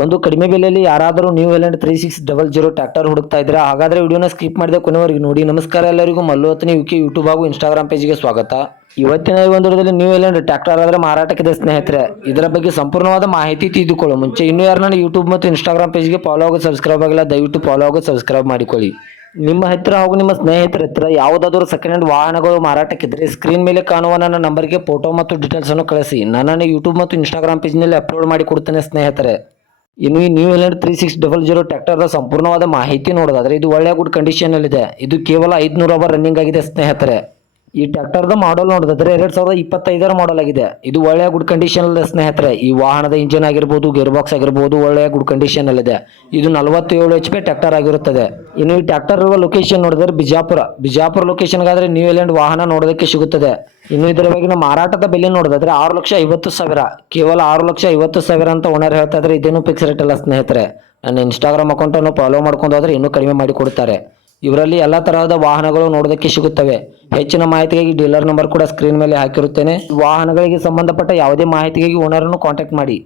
ಒಂದು ಕಡಿಮೆ ಬೆಲೆಯಲ್ಲಿ ಯಾರಾದರೂ ನ್ಯೂ ಹೈಲ್ಯಾಂಡ್ 3600 ಟ್ರ್ಯಾಕ್ಟರ್ ಹುಡುಕ್ತಾ ಇದ್ರೆ ಹಾಗಾದ್ರೆ ವಿಡಿಯೋನ ಸ್ಕಿಪ್ ಮಾಡಿದೆ ಕೊನೆವರೆಗೂ ನೋಡಿ. ನಮಸ್ಕಾರ ಎಲ್ಲರಿಗೂ, ಮಲ್ಲು ಹತ್ತನೇ ಯುಕೆ ಯೂಟ್ಯೂಬ್ ಹಾಗೂ ಇನ್ಸ್ಟಾಗ್ರಾಮ್ ಪೇಜ್ಗೆ ಸ್ವಾಗತ. ಇವತ್ತಿನ ಈ ಒಂದು ವಿಡಿಯೋದಲ್ಲಿ ನ್ಯೂ ಹೈಲ್ಯಾಂಡ್ ಟ್ರ್ಯಾಕ್ಟರ್ ಆದ್ರೆ ಮಾರಾಟಕ್ಕಿದೆ ಸ್ನೇಹಿತರೆ. ಇದರ ಬಗ್ಗೆ ಸಂಪೂರ್ಣವಾದ ಮಾಹಿತಿ ತಿಳಿದುಕೊಳ್ಳೋ ಮುಂಚೆ ಇನ್ನೂ ಯಾರನ್ನ ಯೂಟ್ಯೂಬ್ ಮತ್ತು ಇನ್ಸ್ಟಾಗ್ರಾಮ್ ಪೇಜ್ಗೆ ಫಾಲೋ ಆಗೋದು ಸಬ್ಸ್ಕ್ರೈಬ್ ಆಗಿಲ್ಲ, ದಯವಿಟ್ಟು ಫಾಲೋ ಆಗೋದು ಸಬ್ಸ್ಕ್ರೈಬ್ ಮಾಡಿಕೊಳ್ಳಿ. ನಿಮ್ಮ ಹತ್ತಿರ ಹಾಗೂ ನಿಮ್ಮ ಸ್ನೇಹಿತರ ಹತ್ರ ಯಾವುದಾದರೂ ಸೆಕೆಂಡ್ ಹ್ಯಾಂಡ್ ವಾಹನಗಳು ಮಾರಾಟಕ್ಕಿದ್ರೆ ಸ್ಕ್ರೀನ್ ಮೇಲೆ ಕಾಣುವ ನನ್ನ ನಂಬರ್ಗೆ ಫೋಟೋ ಮತ್ತು ಡೀಟೇಲ್ಸ್ ಅನ್ನು ಕಳಿಸಿ. ನನ್ನನ್ನು ಯೂಟ್ಯೂಬ್ ಮತ್ತು ಇನ್ಸ್ಟಾಗ್ರಾಮ್ ಪೇಜ್ನಲ್ಲಿ ಅಪ್ಲೋಡ್ ಮಾಡಿ ಕೊಡ್ತೇನೆ ಸ್ನೇಹಿತರೆ. ಇನ್ನು ಈ ನ್ಯೂ ಹೈಲ್ಯಾಂಡ್ 3600 ಟ್ರ್ಯಾಕ್ಟರ್ದ ಸಂಪೂರ್ಣವಾದ ಮಾಹಿತಿ ನೋಡೋದಾದ್ರೆ ಇದು ಒಳ್ಳೆಯ ಗುಡ್ ಕಂಡೀಷನ್ ಇದೆ. ಇದು ಕೇವಲ 500 ಅವರ್ ರನ್ನಿಂಗ್ ಆಗಿದೆ ಸ್ನೇಹಿತರೆ. ಈ ಟ್ರ್ಯಾಕ್ಟರ್ದ ಮಾಡಲ್ ನೋಡೋದಾದ್ರೆ 2025 ಮಾಡಲ್ ಆಗಿದೆ. ಇದು ಒಳ್ಳೆಯ ಗುಡ್ ಕಂಡೀಷನ್ ಇದೆ ಸ್ನೇಹಿತರೆ. ಈ ವಾಹನದ ಇಂಜಿನ್ ಆಗಿರ್ಬೋದು, ಗೇರ್ ಬಾಕ್ಸ್ ಆಗಿರ್ಬೋದು ಒಳ್ಳೆಯ ಗುಡ್ ಕಂಡೀಷನ್ ಇದೆ. ಇದು 47 HP ಟ್ರ್ಯಾಕ್ಟರ್ ಆಗಿರುತ್ತದೆ. ಇನ್ನು ಈ ಟ್ರ್ಯಾಕ್ಟರ್ ಇರುವ ಲೊಕೇಶನ್ ನೋಡಿದ್ರೆ ಬಿಜಾಪುರ ಲೊಕೇಶನ್ಗಾದ್ರೆ ನ್ಯೂ ಹೈಲ್ಯಾಂಡ್ ವಾಹನ ನೋಡೋದಕ್ಕೆ ಸಿಗುತ್ತದೆ. ಇನ್ನು ಇದರ ಬಗೆಗಿನ ಮಾರಾಟದ ಬೆಲೆ ನೋಡೋದಾದ್ರೆ 6,50,000, ಕೇವಲ 6,50,000 ಅಂತ ಓನರ್ ಹೇಳ್ತಾ ಇದ್ರೆ ಇದೇನು ಫಿಕ್ಸ್ ರೇಟ್ ಅಲ್ಲ ಸ್ನೇಹಿತರೆ. ನನ್ನ ಇನ್ಸ್ಟಾಗ್ರಾಮ್ ಅಕೌಂಟ್ ಅನ್ನು ಫಾಲೋ ಮಾಡ್ಕೊಂಡು ಹೋದ್ರೆ ಇನ್ನೂ ಕಡಿಮೆ ಮಾಡಿ ಕೊಡ್ತಾರೆ. ಇವರಲ್ಲಿ ಎಲ್ಲ ತರಹದ ವಾಹನಗಳು ನೋಡೋದಕ್ಕೆ ಸಿಗುತ್ತವೆ. ಹೆಚ್ಚಿನ ಮಾಹಿತಿಗಾಗಿ ಡೀಲರ್ ನಂಬರ್ ಕೂಡ ಸ್ಕ್ರೀನ್ ಮೇಲೆ ಹಾಕಿರುತ್ತೇನೆ. ವಾಹನಗಳಿಗೆ ಸಂಬಂಧಪಟ್ಟ ಯಾವುದೇ ಮಾಹಿತಿಗಾಗಿ ಓನರನ್ನು ಕಾಂಟ್ಯಾಕ್ಟ್ ಮಾಡಿ.